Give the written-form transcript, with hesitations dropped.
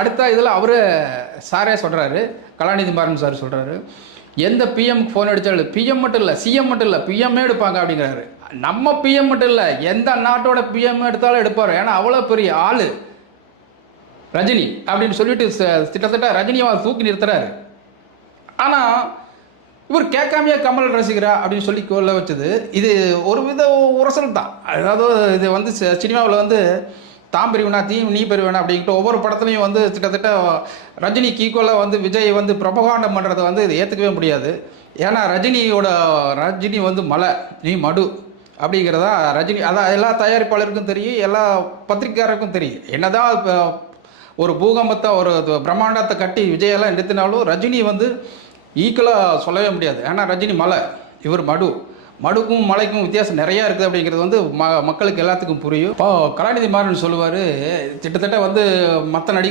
அடுத்த இதில் அவரு சாரே சொல்கிறாரு, கலாநிதி மாறன் சார் சொல்கிறாரு, எந்த பிஎம்க்கு ஃபோன் அடித்தாலும் பிஎம் மட்டும் இல்லை, சிஎம் மட்டும் இல்லை, பிஎம்மே எடுப்பாங்க அப்படிங்கிறாரு. நம்ம பிஎம் மட்டும் இல்லை, எந்த நாட்டோட பிஎம் எடுத்தாலும் எடுப்பார். ஏன்னா அவ்வளோ பெரிய ஆள் ரஜினி அப்படின்னு சொல்லிட்டு கிட்டத்தட்ட ரஜினியை தூக்கி நிறுத்துறாரு. ஆனால் இவர் கேட்காமையே கமல் ரசிகரா அப்படின்னு சொல்லி கொள்ள வச்சது இது ஒரு வித உரசல் தான். அதாவது இது வந்து சினிமாவில் வந்து தாம் பிரிவினா நீ பிரிவினா அப்படின்ட்டு ஒவ்வொரு படத்துலையும் வந்து கிட்டத்தட்ட ரஜினிக்கு ஈக்குவலாக வந்து விஜய் வந்து பிரபகாண்டம் பண்ணுறதை வந்து இது ஏற்றுக்கவே முடியாது. ஏன்னா ரஜினி வந்து மலை, நீ மடு அப்படிங்கிறதா ரஜினி. அதான் எல்லா தயாரிப்பாளருக்கும் தெரியும், எல்லா பத்திரிக்கையாளருக்கும் தெரியும். என்னதான் ஒரு பூகம்பத்தை ஒரு பிரம்மாண்டத்தை கட்டி விஜயெல்லாம் எடுத்தினாலும் ரஜினி வந்து ஈக்குவலாக சொல்லவே முடியாது. ஏன்னா ரஜினி மலை, இவர் மடு. மடுக்கும் மலைக்கும் வித்தியாசம் நிறையா இருக்குது அப்படிங்கிறது வந்து மக்களுக்கு எல்லாத்துக்கும் புரியும். இப்போ கலாநிதி மாறன் சொல்லுவார், கிட்டத்தட்ட வந்து மற்ற நடிகர்